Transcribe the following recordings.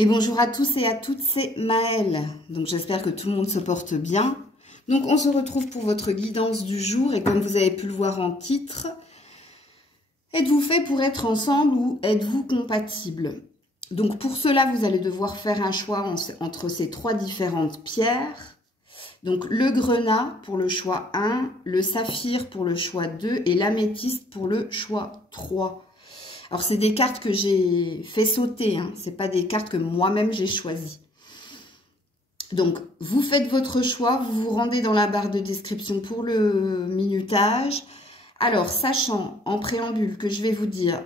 Et bonjour à tous et à toutes, c'est Maëlle. Donc j'espère que tout le monde se porte bien. Donc on se retrouve pour votre guidance du jour et comme vous avez pu le voir en titre, êtes-vous fait pour être ensemble ou êtes-vous compatible? Donc pour cela, vous allez devoir faire un choix entre ces trois différentes pierres. Donc le grenat pour le choix 1, le saphir pour le choix 2 et l'améthyste pour le choix 3. Alors, c'est des cartes que j'ai fait sauter, hein. Ce n'est pas des cartes que moi-même j'ai choisies. Donc, vous faites votre choix, vous vous rendez dans la barre de description pour le minutage. Alors, sachant en préambule que je vais vous dire,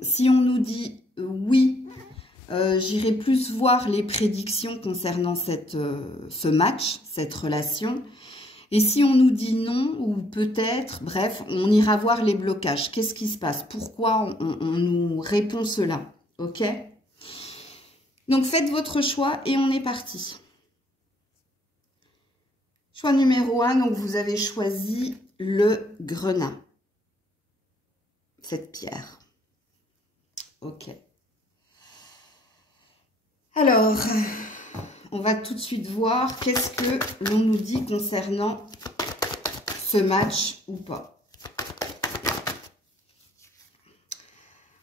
si on nous dit oui, j'irai plus voir les prédictions concernant ce match, cette relation. Et si on nous dit non, ou peut-être, bref, on ira voir les blocages. Qu'est-ce qui se passe? Pourquoi on nous répond cela? Ok? Donc, faites votre choix et on est parti. Choix numéro 1, donc vous avez choisi le grenat. Cette pierre. Ok. Alors... on va tout de suite voir qu'est-ce que l'on nous dit concernant ce match ou pas.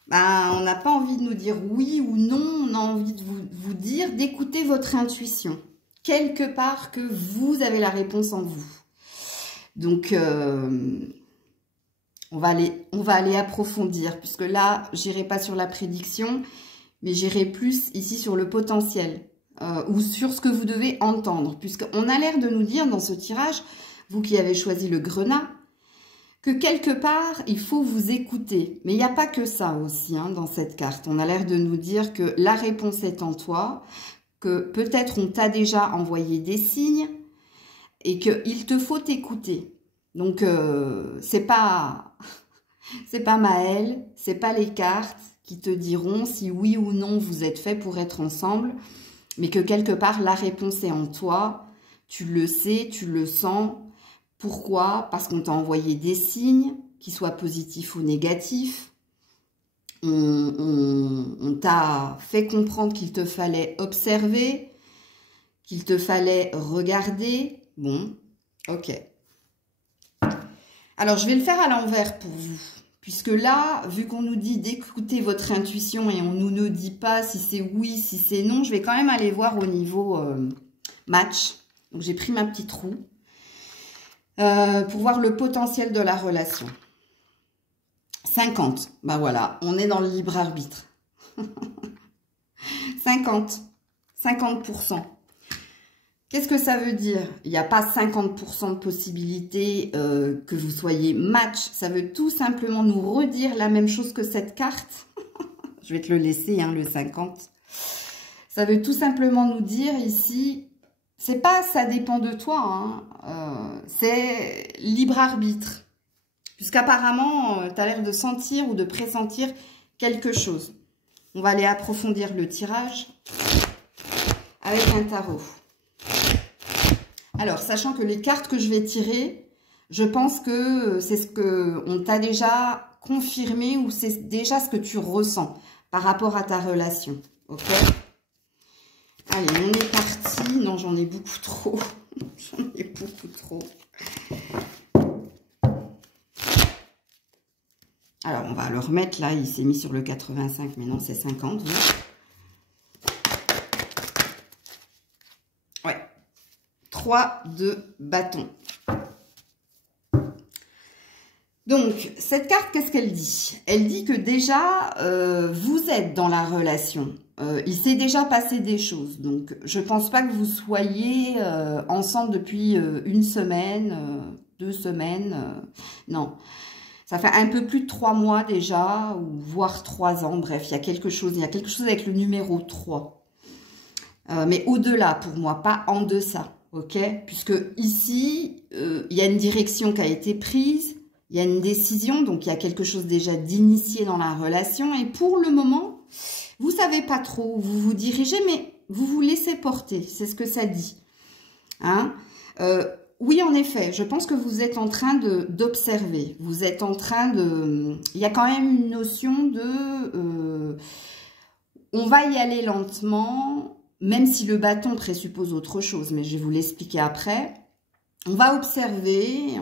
Ben, on n'a pas envie de nous dire oui ou non, on a envie de vous dire d'écouter votre intuition. Quelque part que vous avez la réponse en vous. Donc, on va aller approfondir, puisque là, j'irai pas sur la prédiction, mais j'irai plus ici sur le potentiel. Ou sur ce que vous devez entendre, puisqu'on a l'air de nous dire dans ce tirage, vous qui avez choisi le grenat, que quelque part, il faut vous écouter. Mais il n'y a pas que ça aussi hein, dans cette carte. On a l'air de nous dire que la réponse est en toi, que peut-être on t'a déjà envoyé des signes et qu'il te faut écouter. Donc, c'est pas Maëlle, c'est pas les cartes qui te diront si oui ou non vous êtes fait pour être ensemble, mais que quelque part, la réponse est en toi, tu le sais, tu le sens. Pourquoi? Parce qu'on t'a envoyé des signes, qu'ils soient positifs ou négatifs. On t'a fait comprendre qu'il te fallait observer, qu'il te fallait regarder. Bon, ok. Alors, je vais le faire à l'envers pour vous. Puisque là, vu qu'on nous dit d'écouter votre intuition et on ne nous dit pas si c'est oui, si c'est non, je vais quand même aller voir au niveau match. Donc, j'ai pris ma petite roue pour voir le potentiel de la relation. 50. Ben voilà, on est dans le libre arbitre. 50. 50%. Qu'est-ce que ça veut dire? Il n'y a pas 50% de possibilité que vous soyez match. Ça veut tout simplement nous redire la même chose que cette carte. Je vais te le laisser, hein, le 50. Ça veut tout simplement nous dire ici, c'est pas ça dépend de toi, hein, c'est libre arbitre. Puisqu'apparemment, tu as l'air de sentir ou de pressentir quelque chose. On va aller approfondir le tirage avec un tarot. Alors, sachant que les cartes que je vais tirer, je pense que c'est ce qu'on t'a déjà confirmé ou c'est déjà ce que tu ressens par rapport à ta relation. Ok? Allez, on est parti. Non, j'en ai beaucoup trop. J'en ai beaucoup trop. Alors, on va le remettre là. Il s'est mis sur le 85, mais non, c'est 50. Oui. Ouais. 3 de bâton. Donc, cette carte, qu'est-ce qu'elle dit? Elle dit que déjà, vous êtes dans la relation. Il s'est déjà passé des choses. Donc, je ne pense pas que vous soyez ensemble depuis une semaine, 2 semaines. Non. Ça fait un peu plus de 3 mois déjà, ou voire 3 ans. Bref, il y a quelque chose avec le numéro 3. Mais au-delà pour moi, pas en deçà. Ok, puisque ici, il y a une direction qui a été prise, il y a une décision, donc il y a quelque chose déjà d'initié dans la relation. Et pour le moment, vous savez pas trop où vous vous dirigez, mais vous vous laissez porter, c'est ce que ça dit. Hein? Oui, en effet, je pense que vous êtes en train d'observer. Vous êtes en train de... Il y a quand même une notion de... on va y aller lentement, même si le bâton présuppose autre chose, mais je vais vous l'expliquer après. On va observer.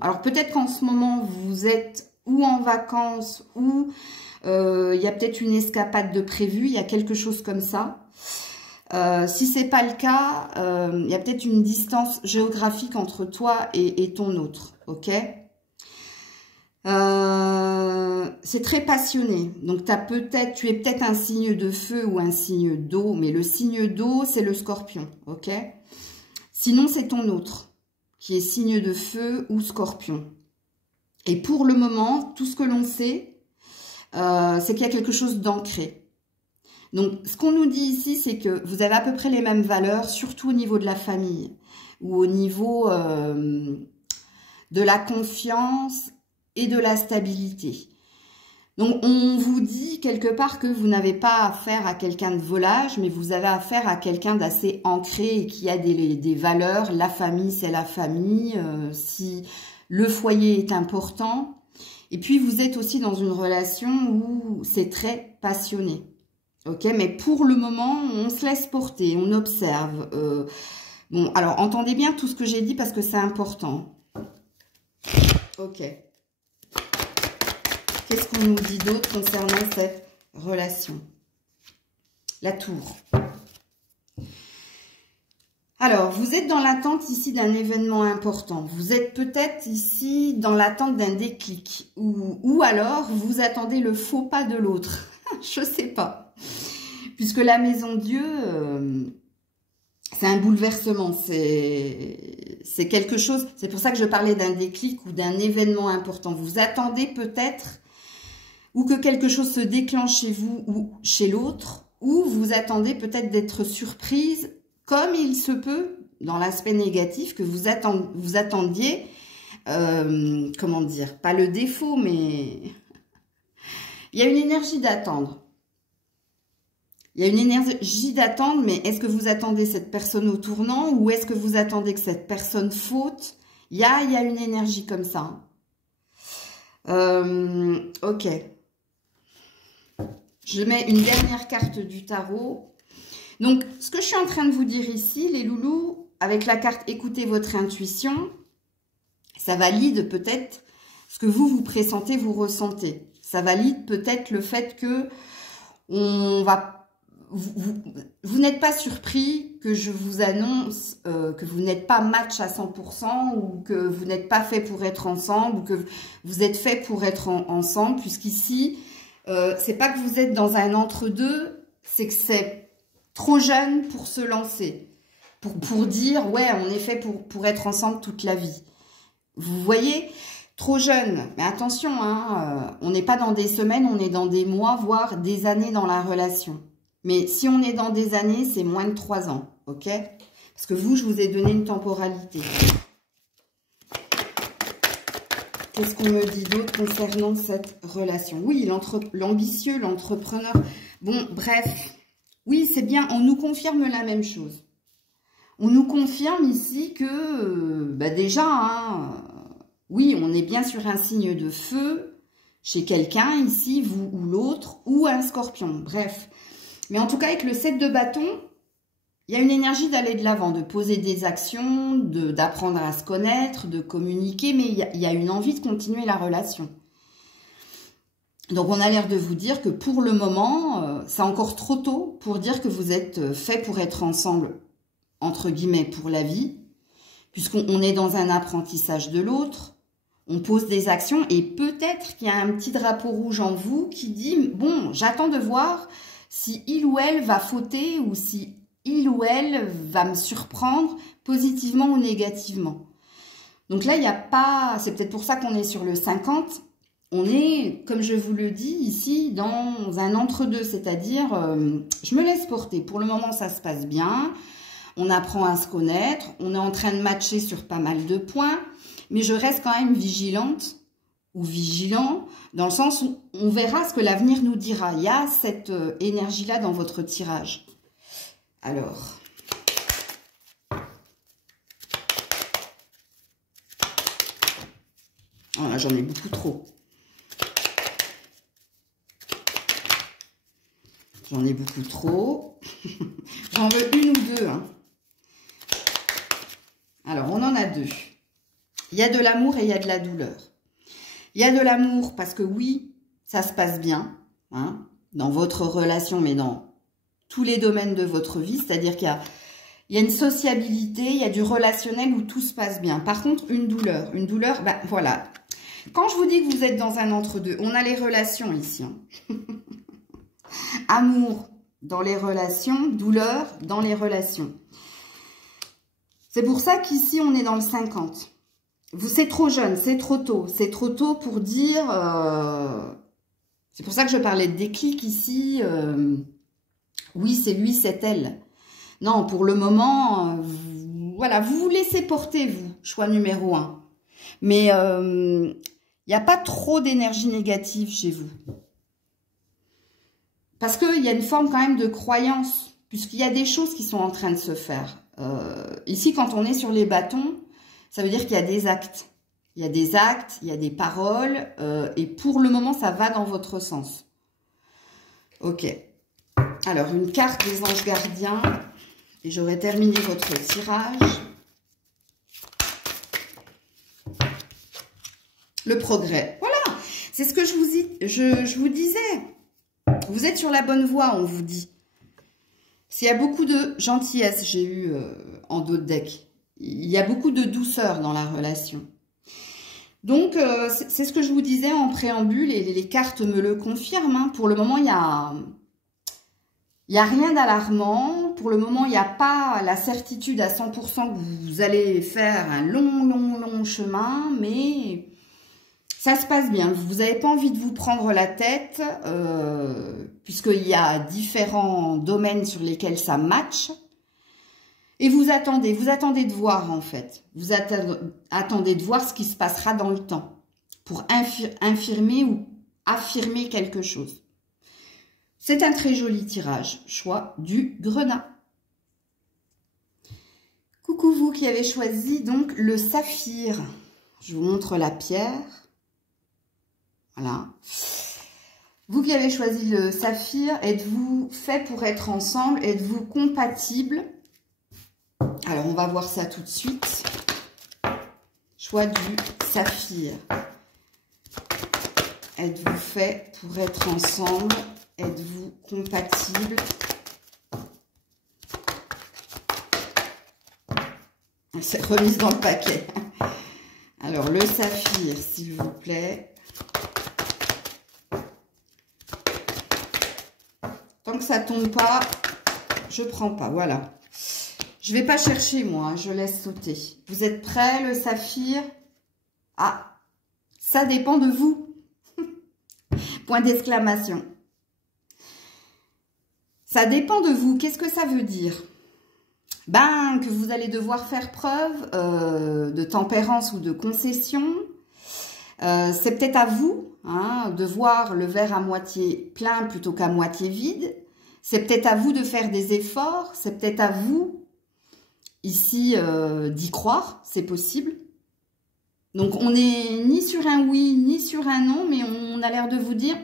Alors peut-être qu'en ce moment, vous êtes ou en vacances, ou il y a peut-être une escapade de prévue, il y a quelque chose comme ça. Si c'est pas le cas, il y a peut-être une distance géographique entre toi et ton autre, ok? C'est très passionné, donc tu es peut-être un signe de feu ou un signe d'eau, mais le signe d'eau, c'est le scorpion, ok? Sinon, c'est ton autre, qui est signe de feu ou scorpion. Et pour le moment, tout ce que l'on sait, c'est qu'il y a quelque chose d'ancré. Donc, ce qu'on nous dit ici, c'est que vous avez à peu près les mêmes valeurs, surtout au niveau de la famille, ou au niveau de la confiance et de la stabilité. Donc, on vous dit quelque part que vous n'avez pas affaire à quelqu'un de volage, mais vous avez affaire à quelqu'un d'assez ancré et qui a des valeurs. La famille, c'est la famille. Si le foyer est important. Et puis, vous êtes aussi dans une relation où c'est très passionné. Ok, mais pour le moment, on se laisse porter, on observe. Bon, alors, entendez bien tout ce que j'ai dit parce que c'est important. Ok. Qu'est-ce qu'on nous dit d'autre concernant cette relation? La tour. Alors, vous êtes dans l'attente ici d'un événement important. Vous êtes peut-être ici dans l'attente d'un déclic. Ou alors, vous attendez le faux pas de l'autre. Je ne sais pas. Puisque la maison Dieu, c'est un bouleversement. C'est quelque chose. C'est pour ça que je parlais d'un déclic ou d'un événement important. Vous attendez peut-être ou que quelque chose se déclenche chez vous ou chez l'autre, ou vous attendez peut-être d'être surprise, comme il se peut, dans l'aspect négatif, que vous attendiez, comment dire, pas le défaut, mais il y a une énergie d'attendre. Il y a une énergie d'attendre, mais est-ce que vous attendez cette personne au tournant, ou est-ce que vous attendez que cette personne faute? Il y a une énergie comme ça. Ok. Je mets une dernière carte du tarot. Donc, ce que je suis en train de vous dire ici, les loulous, avec la carte « Écoutez votre intuition », ça valide peut-être ce que vous pressentez, vous ressentez. Ça valide peut-être le fait que vous n'êtes pas surpris que je vous annonce que vous n'êtes pas match à 100% ou que vous n'êtes pas fait pour être ensemble ou que vous êtes fait pour être ensemble, puisqu'ici, c'est pas que vous êtes dans un entre-deux, c'est que c'est trop jeune pour se lancer, pour dire, ouais, on est fait pour être ensemble toute la vie. Vous voyez, trop jeune, mais attention, hein, on n'est pas dans des semaines, on est dans des mois, voire des années dans la relation. Mais si on est dans des années, c'est moins de 3 ans, ok? Parce que vous, je vous ai donné une temporalité. Qu'est-ce qu'on me dit d'autre concernant cette relation? Oui, l'ambitieux, l'entrepreneur. Bon, bref. Oui, c'est bien, on nous confirme la même chose. On nous confirme ici que, déjà, hein, oui, on est bien sur un signe de feu chez quelqu'un ici, vous ou l'autre, ou un scorpion, bref. Mais en tout cas, avec le 7 de bâton, il y a une énergie d'aller de l'avant, de poser des actions, d'apprendre à se connaître, de communiquer, mais il y a une envie de continuer la relation. Donc, on a l'air de vous dire que pour le moment, c'est encore trop tôt pour dire que vous êtes fait pour être ensemble, entre guillemets, pour la vie, puisqu'on est dans un apprentissage de l'autre, on pose des actions et peut-être qu'il y a un petit drapeau rouge en vous qui dit « Bon, j'attends de voir si il ou elle va fauter ou si il ou elle va me surprendre positivement ou négativement. » Donc là, il n'y a pas... C'est peut-être pour ça qu'on est sur le 50. On est, comme je vous le dis, ici, dans un entre-deux. C'est-à-dire, je me laisse porter. Pour le moment, ça se passe bien. On apprend à se connaître. On est en train de matcher sur pas mal de points. Mais je reste quand même vigilante ou vigilant, dans le sens où on verra ce que l'avenir nous dira. Il y a cette énergie-là dans votre tirage. Alors... Oh là, j'en ai beaucoup trop. J'en ai beaucoup trop. J'en veux une ou deux. Hein. Alors, on en a deux. Il y a de l'amour et il y a de la douleur. Il y a de l'amour parce que oui, ça se passe bien. Hein, dans votre relation, mais dans tous les domaines de votre vie. C'est-à-dire qu'il y a une sociabilité, il y a du relationnel où tout se passe bien. Par contre, une douleur, ben voilà. Quand je vous dis que vous êtes dans un entre-deux, on a les relations ici. Hein. Amour dans les relations, douleur dans les relations. C'est pour ça qu'ici, on est dans le 50. C'est trop jeune, c'est trop tôt. C'est trop tôt pour dire... C'est pour ça que je parlais de déclic ici. Oui, c'est lui, c'est elle. Non, pour le moment, voilà, vous vous laissez porter, vous, choix numéro 1. Mais il n'y a pas trop d'énergie négative chez vous. Parce qu'il y a une forme quand même de croyance, puisqu'il y a des choses qui sont en train de se faire. Ici, quand on est sur les bâtons, ça veut dire qu'il y a des actes. Il y a des actes, il y a des paroles, et pour le moment, ça va dans votre sens. Ok. Alors, une carte des anges gardiens, et j'aurai terminé votre tirage. Le progrès. Voilà, c'est ce que je vous disais. Vous êtes sur la bonne voie, on vous dit. S'il y a beaucoup de gentillesse, j'ai eu en dos de deck. Il y a beaucoup de douceur dans la relation. Donc, c'est ce que je vous disais en préambule, et les cartes me le confirment. Hein. Pour le moment, il y a rien d'alarmant. Pour le moment, il n'y a pas la certitude à 100% que vous allez faire un long chemin, mais ça se passe bien. Vous n'avez pas envie de vous prendre la tête, puisqu'il y a différents domaines sur lesquels ça match. Et vous attendez de voir en fait. Vous attendez de voir ce qui se passera dans le temps pour infirmer ou affirmer quelque chose. C'est un très joli tirage, choix du grenat. Coucou vous qui avez choisi donc le saphir. Je vous montre la pierre. Voilà. Vous qui avez choisi le saphir, êtes-vous fait pour être ensemble? Êtes-vous compatible? Alors, on va voir ça tout de suite. Choix du saphir. Êtes-vous fait pour être ensemble? Êtes-vous compatible? C'est remise dans le paquet. Alors, le saphir, s'il vous plaît. Tant que ça tombe pas, je prends pas. Voilà. Je vais pas chercher, moi, je laisse sauter. Vous êtes prêts, le saphir? Ah, ça dépend de vous. Point d'exclamation. Ça dépend de vous. Qu'est-ce que ça veut dire? Ben, que vous allez devoir faire preuve de tempérance ou de concession. C'est peut-être à vous hein, de voir le verre à moitié plein plutôt qu'à moitié vide. C'est peut-être à vous de faire des efforts. C'est peut-être à vous ici d'y croire, c'est possible. Donc on n'est ni sur un oui, ni sur un non, mais on a l'air de vous dire,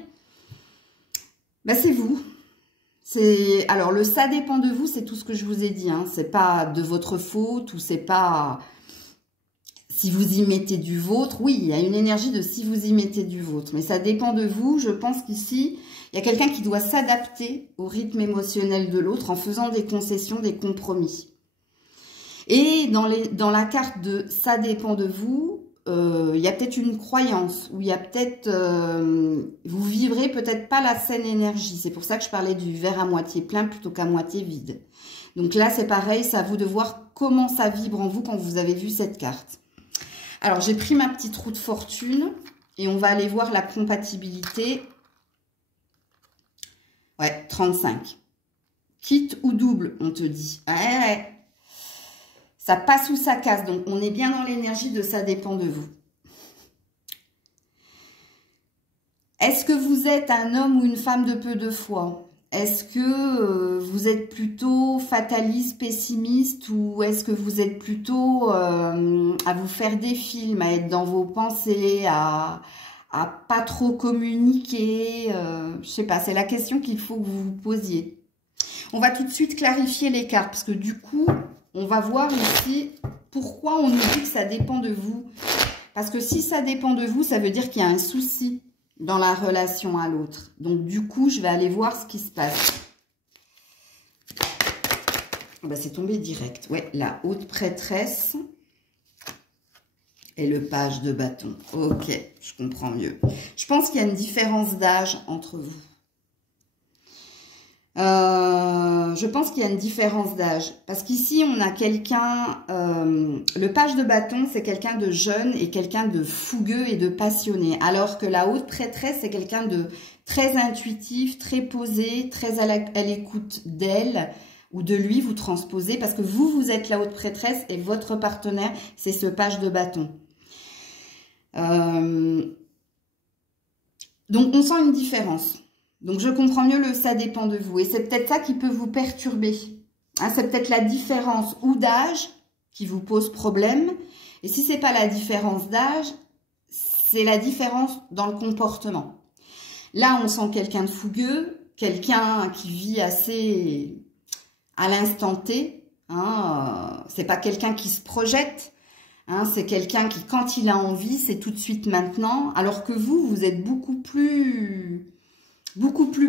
ben c'est vous. Alors le ça dépend de vous, c'est tout ce que je vous ai dit. Hein. C'est pas de votre faute ou c'est pas si vous y mettez du vôtre. Oui, il y a une énergie de si vous y mettez du vôtre, mais ça dépend de vous. Je pense qu'ici, il y a quelqu'un qui doit s'adapter au rythme émotionnel de l'autre en faisant des concessions, des compromis. Et dans la carte de « ça dépend de vous », il y a peut-être une croyance, ou il y a peut-être... vous vivrez peut-être pas la saine énergie. C'est pour ça que je parlais du verre à moitié plein plutôt qu'à moitié vide. Donc là, c'est pareil, c'est à vous de voir comment ça vibre en vous quand vous avez vu cette carte. Alors, j'ai pris ma petite roue de fortune et on va aller voir la compatibilité. Ouais, 35. Quitte ou double, on te dit. Ouais. Ça passe ou ça casse. Donc, on est bien dans l'énergie de ça dépend de vous. Est-ce que vous êtes un homme ou une femme de peu de foi? Est-ce que vous êtes plutôt fataliste, pessimiste? Ou est-ce que vous êtes plutôt à vous faire des films, à être dans vos pensées, à à pas trop communiquer. Je sais pas, c'est la question qu'il faut que vous vous posiez. On va tout de suite clarifier les cartes parce que du coup, on va voir ici pourquoi on nous dit que ça dépend de vous. Parce que si ça dépend de vous, ça veut dire qu'il y a un souci dans la relation à l'autre. Donc du coup, je vais aller voir ce qui se passe. Ben, c'est tombé direct. Ouais, la haute prêtresse et le page de bâton. Ok, je comprends mieux. Je pense qu'il y a une différence d'âge entre vous. Je pense qu'il y a une différence d'âge. Parce qu'ici, on a quelqu'un... le page de bâton, c'est quelqu'un de jeune et quelqu'un de fougueux et de passionné. Alors que la haute prêtresse, c'est quelqu'un de très intuitif, très posé, très à l'écoute d'elle ou de lui, vous transposez. Parce que vous êtes la haute prêtresse et votre partenaire, c'est ce page de bâton. Donc, on sent une différence. Donc, je comprends mieux le « ça dépend de vous ». Et c'est peut-être ça qui peut vous perturber. Hein, c'est peut-être la différence ou d'âge qui vous pose problème. Et si ce n'est pas la différence d'âge, c'est la différence dans le comportement. Là, on sent quelqu'un de fougueux, quelqu'un qui vit assez à l'instant T. Hein, c'est pas quelqu'un qui se projette. Hein, c'est quelqu'un qui, quand il a envie, c'est tout de suite maintenant. Alors que vous êtes beaucoup plus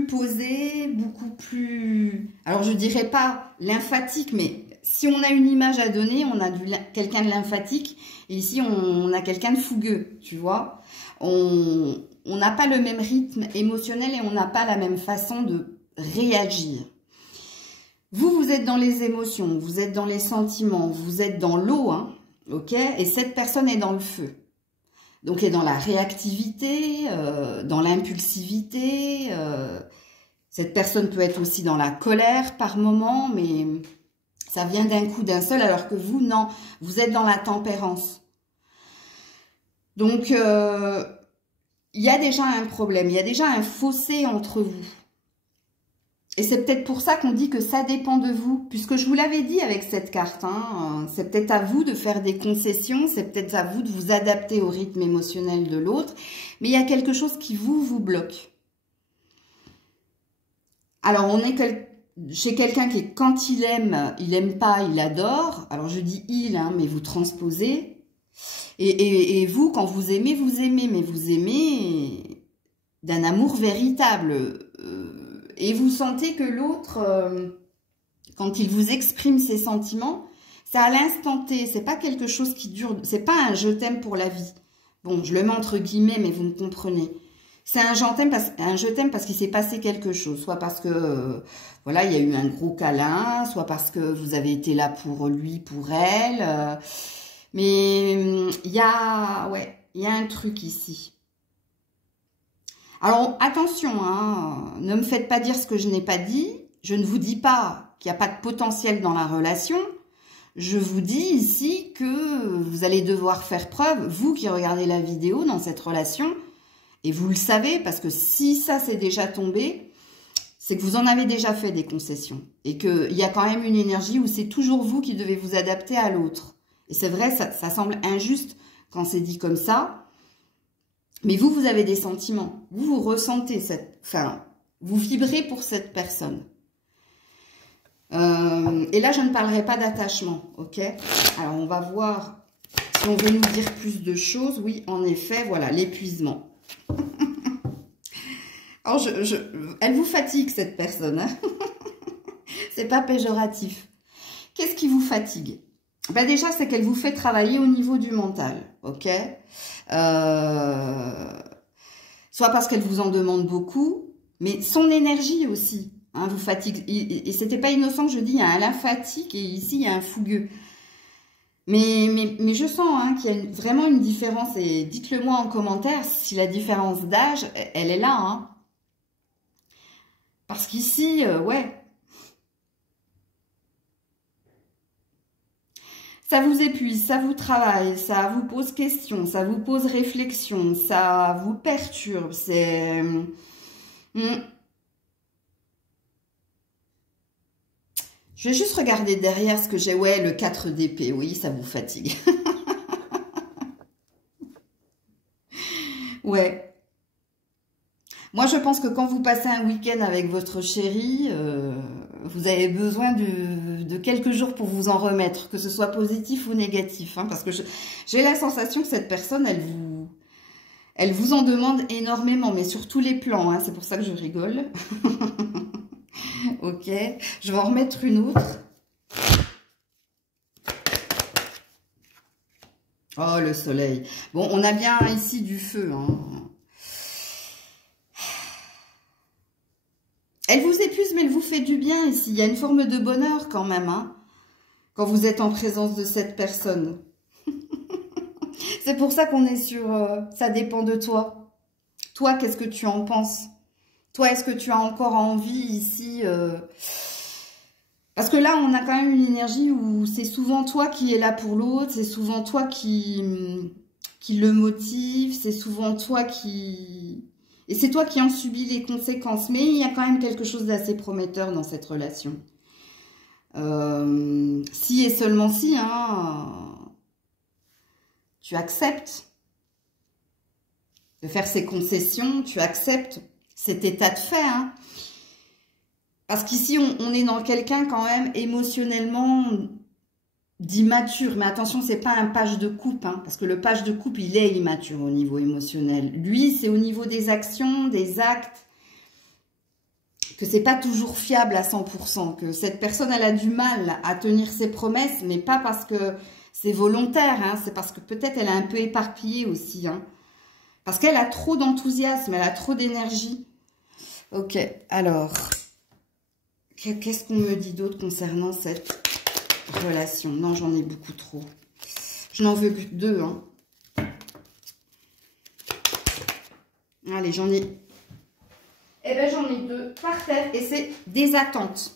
posé, beaucoup plus... Alors, je dirais pas lymphatique, mais si on a une image à donner, on a quelqu'un de lymphatique. Et ici, on a quelqu'un de fougueux, tu vois. On n'a pas le même rythme émotionnel et on n'a pas la même façon de réagir. Vous êtes dans les émotions, vous êtes dans les sentiments, vous êtes dans l'eau, hein, ok? Et cette personne est dans le feu. Donc, elle est dans la réactivité, dans l'impulsivité. Cette personne peut être aussi dans la colère par moment, mais ça vient d'un coup, d'un seul, alors que vous, non, vous êtes dans la tempérance. Donc, il y a déjà un problème, il y a déjà un fossé entre vous. Et c'est peut-être pour ça qu'on dit que ça dépend de vous, puisque je vous l'avais dit avec cette carte, hein, c'est peut-être à vous de faire des concessions, c'est peut-être à vous de vous adapter au rythme émotionnel de l'autre, mais il y a quelque chose qui vous bloque. Alors, on est chez quelqu'un qui, quand il aime pas, il adore. Alors, je dis il, hein, mais vous transposez. Et vous, quand vous aimez, mais vous aimez d'un amour véritable. Et vous sentez que l'autre, quand il vous exprime ses sentiments, c'est à l'instant T, c'est pas quelque chose qui dure, c'est pas un je t'aime pour la vie. Bon, je le mets entre guillemets, mais vous me comprenez. C'est un je t'aime parce qu'il s'est passé quelque chose, soit parce que, voilà, il y a eu un gros câlin, soit parce que vous avez été là pour lui, pour elle. Mais il y a un truc ici. Alors, attention, hein, ne me faites pas dire ce que je n'ai pas dit. Je ne vous dis pas qu'il n'y a pas de potentiel dans la relation. Je vous dis ici que vous allez devoir faire preuve, vous qui regardez la vidéo dans cette relation, et vous le savez, parce que si ça s'est déjà tombé, c'est que vous en avez déjà fait des concessions. Et qu'il y a quand même une énergie où c'est toujours vous qui devez vous adapter à l'autre. Et c'est vrai, ça semble injuste quand c'est dit comme ça. Mais vous avez des sentiments. Vous ressentez vous vibrez pour cette personne. Et là, je ne parlerai pas d'attachement, ok? Alors, on va voir si on veut nous dire plus de choses. Oui, en effet, voilà, l'épuisement. Alors, elle vous fatigue, cette personne. Hein. C'est pas péjoratif. Qu'est-ce qui vous fatigue? Ben déjà, c'est qu'elle vous fait travailler au niveau du mental, ok? Soit parce qu'elle vous en demande beaucoup, mais son énergie aussi, hein, vous fatigue. Et c'était pas innocent que je dis, il y a un lymphatique et ici, il y a un fougueux. Mais je sens hein, qu'il y a vraiment une différence, et dites-le moi en commentaire si la différence d'âge, elle est là. Hein. Parce qu'ici, ouais... Ça vous épuise, ça vous travaille, ça vous pose question, ça vous pose réflexion, ça vous perturbe, c'est... Je vais juste regarder derrière ce que j'ai. Ouais, le 4 d'épée, oui, ça vous fatigue. Ouais, Moi, je pense que quand vous passez un week-end avec votre chéri, vous avez besoin de quelques jours pour vous en remettre, que ce soit positif ou négatif. Hein, parce que j'ai la sensation que cette personne, elle vous en demande énormément, mais sur tous les plans. Hein, c'est pour ça que je rigole. Ok, je vais en remettre une autre. Oh, le soleil. Bon, on a bien ici du feu. Hein. Elle vous épuise, mais elle vous fait du bien ici. Il y a une forme de bonheur quand même, hein, quand vous êtes en présence de cette personne. C'est pour ça qu'on est sur ça dépend de toi. Toi, qu'est-ce que tu en penses? Toi, est-ce que tu as encore envie ici Parce que là, on a quand même une énergie où c'est souvent toi qui es là pour l'autre, c'est souvent toi qui le motive, c'est souvent toi qui... Et c'est toi qui en subis les conséquences. Mais il y a quand même quelque chose d'assez prometteur dans cette relation. Si et seulement si, hein, tu acceptes de faire ces concessions, tu acceptes cet état de fait. Hein. Parce qu'ici, on est dans quelqu'un quand même émotionnellement d'immature. Mais attention, c'est pas un page de coupe. Hein, parce que le page de coupe, il est immature au niveau émotionnel. Lui, c'est au niveau des actions, des actes, que c'est pas toujours fiable à 100%. Que cette personne, elle a du mal à tenir ses promesses, mais pas parce que c'est volontaire. Hein, c'est parce que peut-être elle est un peu éparpillée aussi. Hein, parce qu'elle a trop d'enthousiasme, elle a trop d'énergie. Ok, alors... Qu'est-ce qu'on me dit d'autre concernant cette relation? Non, j'en ai beaucoup trop. Je n'en veux plus que 2. Hein. Allez, j'en ai... Eh bien, j'en ai 2 par terre. Et c'est des attentes.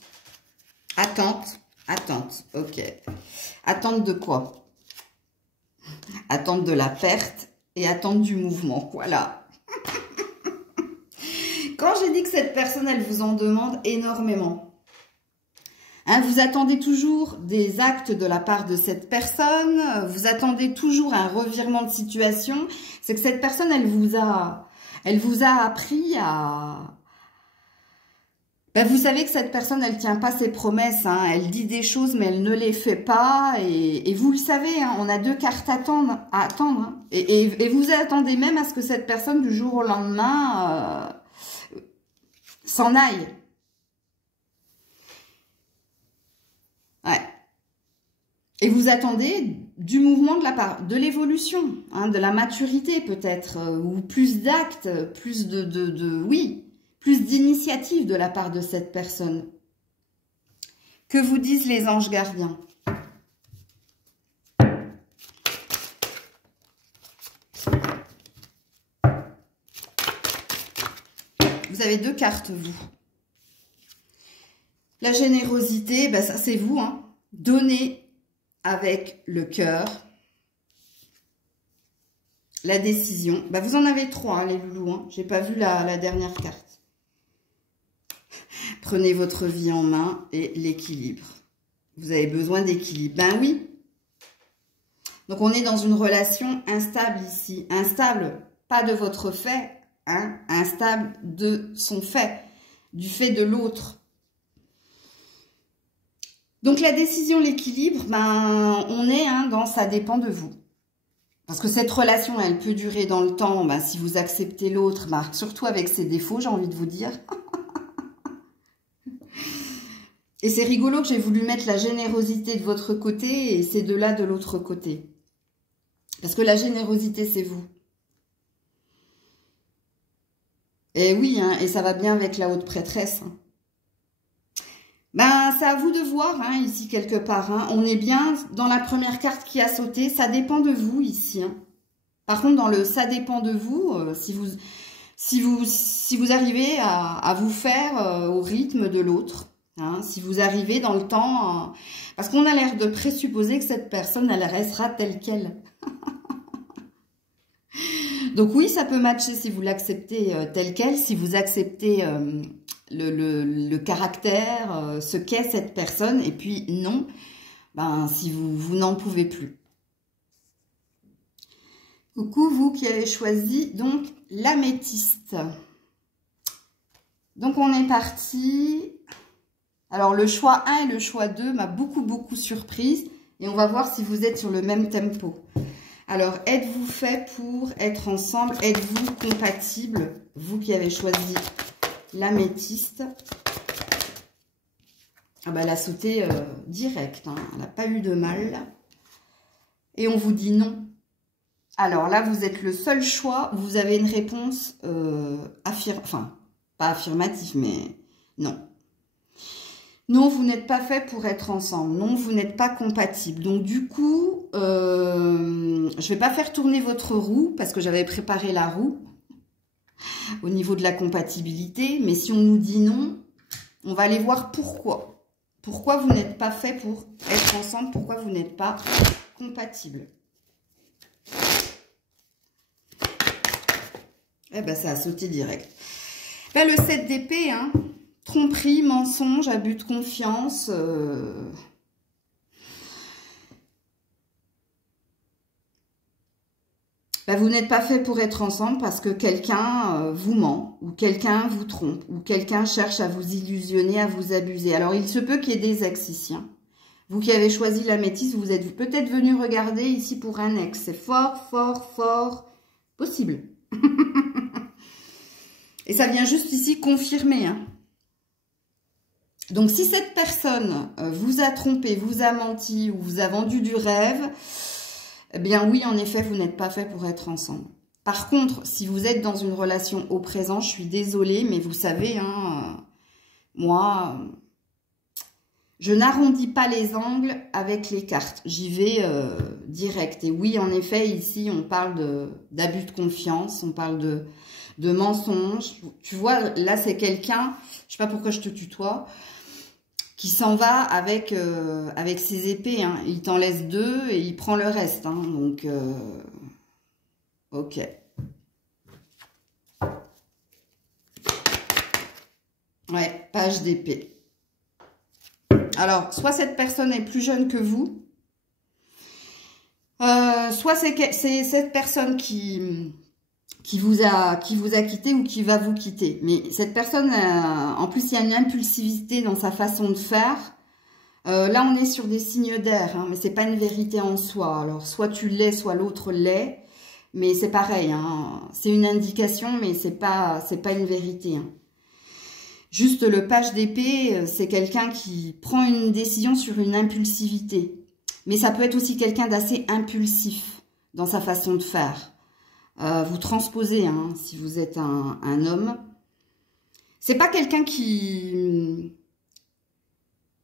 Attente, attente. Ok. Attente de quoi? Attente de la perte et attente du mouvement. Voilà. Quand j'ai dit que cette personne, elle vous en demande énormément. Hein, vous attendez toujours des actes de la part de cette personne, vous attendez toujours un revirement de situation. C'est que cette personne, elle vous a appris à... Ben, vous savez que cette personne, elle tient pas ses promesses. Hein, elle dit des choses, mais elle ne les fait pas. Et vous le savez, hein, on a 2 cartes à attendre. Hein, et vous attendez même à ce que cette personne, du jour au lendemain, s'en aille. Ouais. Et vous attendez du mouvement de la part, de l'évolution, hein, de la maturité peut-être, ou plus d'actes, plus oui, plus d'initiative de la part de cette personne. Que vous disent les anges gardiens? Vous avez 2 cartes, vous. La générosité, ben ça c'est vous, hein. Donner avec le cœur. La décision. Ben vous en avez 3, hein, les loulous. Hein. J'ai pas vu la dernière carte. Prenez votre vie en main et l'équilibre. Vous avez besoin d'équilibre. Ben oui. Donc on est dans une relation instable ici. Instable, pas de votre fait, hein. Instable de son fait. Du fait de l'autre. Donc, la décision, l'équilibre, ben, on est dans ça dépend de vous. Parce que cette relation, elle peut durer dans le temps. Ben, si vous acceptez l'autre, ben, surtout avec ses défauts, j'ai envie de vous dire. Et c'est rigolo que j'ai voulu mettre la générosité de votre côté et ces deux-là de l'autre côté. Parce que la générosité, c'est vous. Et oui, hein, et ça va bien avec la haute prêtresse. Hein. Ben, c'est à vous de voir, hein, ici, quelque part. Hein. On est bien dans la première carte qui a sauté. Ça dépend de vous, ici. Hein. Par contre, dans le « ça dépend de vous », si vous arrivez à vous faire au rythme de l'autre, hein, si vous arrivez dans le temps... parce qu'on a l'air de présupposer que cette personne, elle restera telle qu'elle. Donc oui, ça peut matcher si vous l'acceptez telle qu'elle, si vous acceptez... le caractère, ce qu'est cette personne, et puis non, ben, si vous n'en pouvez plus. Coucou, vous qui avez choisi donc l'améthyste. Donc, on est parti. Alors, le choix 1 et le choix 2 m'a beaucoup surprise. Et on va voir si vous êtes sur le même tempo. Alors, êtes-vous fait pour être ensemble? Êtes-vous compatible? Vous qui avez choisi l'améthyste. Ah bah, elle a sauté direct. Hein. Elle n'a pas eu de mal. Et on vous dit non. Alors là, vous êtes le seul choix. Vous avez une réponse enfin, pas affirmative, mais non. Non, vous n'êtes pas fait pour être ensemble. Non, vous n'êtes pas compatible. Donc, du coup, je ne vais pas faire tourner votre roue parce que j'avais préparé la roue au niveau de la compatibilité. Mais si on nous dit non, on va aller voir pourquoi. Pourquoi vous n'êtes pas fait pour être ensemble? Pourquoi vous n'êtes pas compatible? Eh ben, ça a sauté direct. Là, le 7 d'épée, hein. Tromperie, mensonge, abus de confiance. Ben, vous n'êtes pas fait pour être ensemble parce que quelqu'un vous ment, ou quelqu'un vous trompe, ou quelqu'un cherche à vous illusionner, à vous abuser. Alors, il se peut qu'il y ait des ex ici. Hein. Vous qui avez choisi l'améthyste, vous êtes peut-être venu regarder ici pour un ex. C'est fort possible. Et ça vient juste ici confirmer, hein. Donc, si cette personne vous a trompé, vous a menti ou vous a vendu du rêve, eh bien oui, en effet, vous n'êtes pas fait pour être ensemble. Par contre, si vous êtes dans une relation au présent, je suis désolée, mais vous savez, hein, moi, je n'arrondis pas les angles avec les cartes. J'y vais direct. Et oui, en effet, ici, on parle d'abus de confiance, on parle de mensonges. Tu vois, là, c'est quelqu'un, je ne sais pas pourquoi je te tutoie, qui s'en va avec ses épées. Hein. Il t'en laisse 2 et il prend le reste. Hein. Donc, ok. Ouais, page d'épée. Alors, soit cette personne est plus jeune que vous, soit c'est cette personne qui vous a quitté ou qui va vous quitter. Mais cette personne, en plus, il y a une impulsivité dans sa façon de faire. Là, on est sur des signes d'air, hein, mais c'est pas une vérité en soi. Alors, soit tu l'es, soit l'autre l'est. Mais c'est pareil, hein, c'est une indication, mais c'est pas une vérité. Hein. Juste le page d'épée, c'est quelqu'un qui prend une décision sur une impulsivité. Mais ça peut être aussi quelqu'un d'assez impulsif dans sa façon de faire. Vous transposez, hein, si vous êtes un homme. C'est pas quelqu'un qui...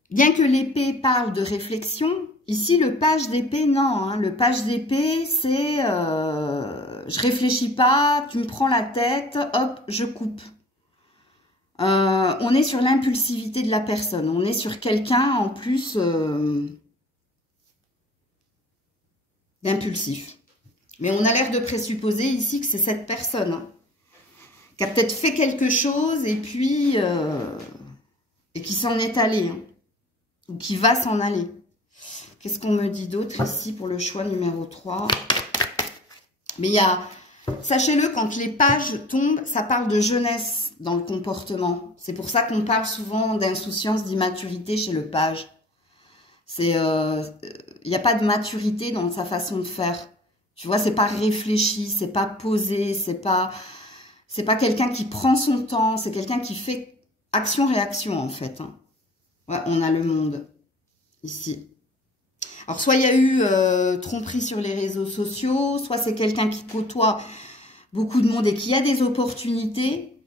Bien que l'épée parle de réflexion, ici le page d'épée, non. Hein, le page d'épée, c'est... je réfléchis pas, tu me prends la tête, hop, je coupe. On est sur l'impulsivité de la personne. On est sur quelqu'un, en plus, d'impulsif. Mais on a l'air de présupposer ici que c'est cette personne hein, qui a peut-être fait quelque chose et puis et qui s'en est allé hein, ou qui va s'en aller. Qu'est-ce qu'on me dit d'autre ici pour le choix numéro 3? Mais il y a, sachez-le, quand les pages tombent, ça parle de jeunesse dans le comportement. C'est pour ça qu'on parle souvent d'insouciance, d'immaturité chez le page. Il n'y a pas de maturité dans sa façon de faire. Tu vois, c'est pas réfléchi, c'est pas posé, c'est pas quelqu'un qui prend son temps, c'est quelqu'un qui fait action-réaction en fait. Hein. Ouais, on a le monde ici. Alors, soit il y a eu tromperie sur les réseaux sociaux, soit c'est quelqu'un qui côtoie beaucoup de monde et qui a des opportunités.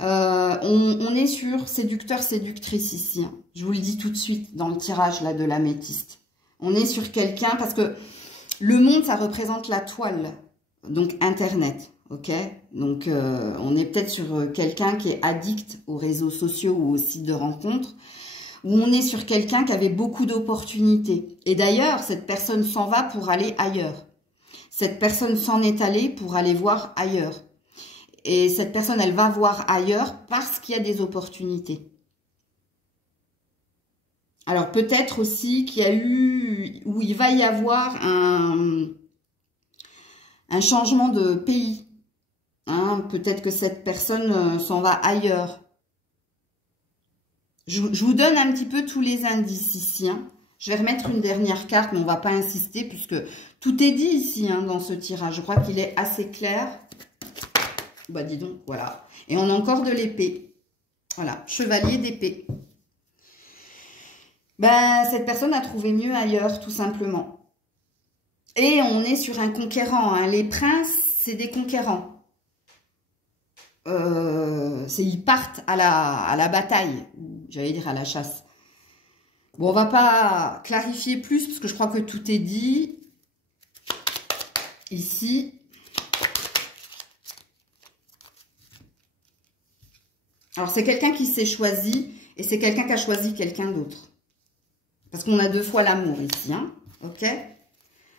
On est sur séducteur, séductrice ici. Hein. Je vous le dis tout de suite dans le tirage là de l'améthyste. On est sur quelqu'un parce que le monde, ça représente la toile, donc Internet, ok? Donc, on est peut-être sur quelqu'un qui est addict aux réseaux sociaux ou aux sites de rencontres, où on est sur quelqu'un qui avait beaucoup d'opportunités. Et d'ailleurs, cette personne s'en va pour aller ailleurs. Cette personne s'en est allée pour aller voir ailleurs. Et cette personne, elle va voir ailleurs parce qu'il y a des opportunités. Alors, peut-être aussi qu'il y a eu, ou il va y avoir un changement de pays. Hein, peut-être que cette personne s'en va ailleurs. Je vous donne un petit peu tous les indices ici. Hein. Je vais remettre une dernière carte, mais on ne va pas insister puisque tout est dit ici hein, dans ce tirage. Je crois qu'il est assez clair. Bah dis donc, voilà. Et on a encore de l'épée. Voilà, chevalier d'épée. Ben, cette personne a trouvé mieux ailleurs, tout simplement. Et on est sur un conquérant. Hein. Les princes, c'est des conquérants. Ils partent à la bataille. J'allais dire à la chasse. Bon, on va pas clarifier plus, parce que je crois que tout est dit. Ici. Alors, c'est quelqu'un qui s'est choisi, et c'est quelqu'un qui a choisi quelqu'un d'autre. Parce qu'on a deux fois l'amour ici, hein, ok?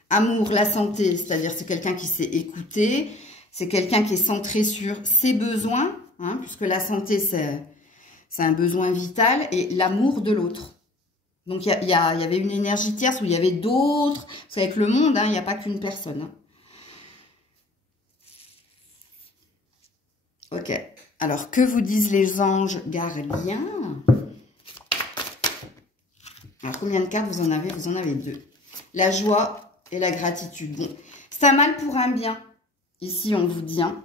Amour, la santé, c'est-à-dire c'est quelqu'un qui s'est écouté, c'est quelqu'un qui est centré sur ses besoins, hein, puisque la santé, c'est un besoin vital, et l'amour de l'autre. Donc, il y avait une énergie tierce où il y avait d'autres, parce qu'avec le monde, hein, il n'y a pas qu'une personne. Hein. Ok. Alors, que vous disent les anges gardiens? Alors, combien de cartes vous en avez? Vous en avez 2. La joie et la gratitude. Bon, c'est un mal pour un bien. Ici, on vous dit. Hein.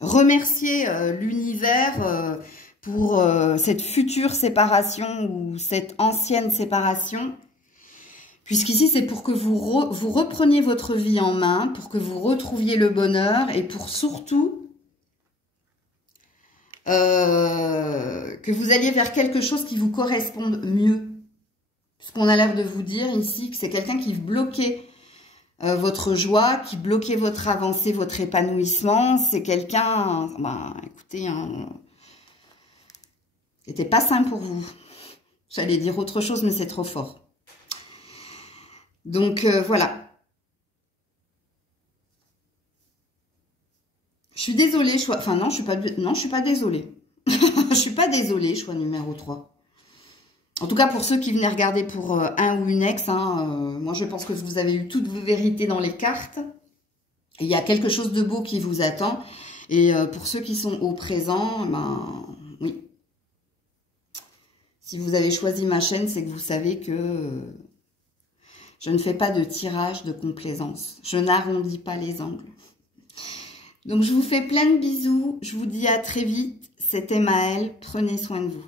Remerciez l'univers pour cette future séparation ou cette ancienne séparation. Puisqu'ici, c'est pour que vous repreniez votre vie en main, pour que vous retrouviez le bonheur et pour surtout que vous alliez vers quelque chose qui vous corresponde mieux. Puisqu'on a l'air de vous dire ici que c'est quelqu'un qui bloquait votre joie, qui bloquait votre avancée, votre épanouissement. C'est quelqu'un, ben, écoutez, hein, c'était pas simple pour vous. J'allais dire autre chose, mais c'est trop fort. Donc, voilà. Je suis désolée, choix... Enfin, non, je suis pas désolée. Je suis pas désolée, choix numéro 3. En tout cas, pour ceux qui venaient regarder pour un ou une ex, hein, moi, je pense que vous avez eu toutes vos vérités dans les cartes. Il y a quelque chose de beau qui vous attend. Et pour ceux qui sont au présent, ben, oui. Si vous avez choisi ma chaîne, c'est que vous savez que je ne fais pas de tirage de complaisance. Je n'arrondis pas les angles. Donc, je vous fais plein de bisous. Je vous dis à très vite. C'était Maëlle. Prenez soin de vous.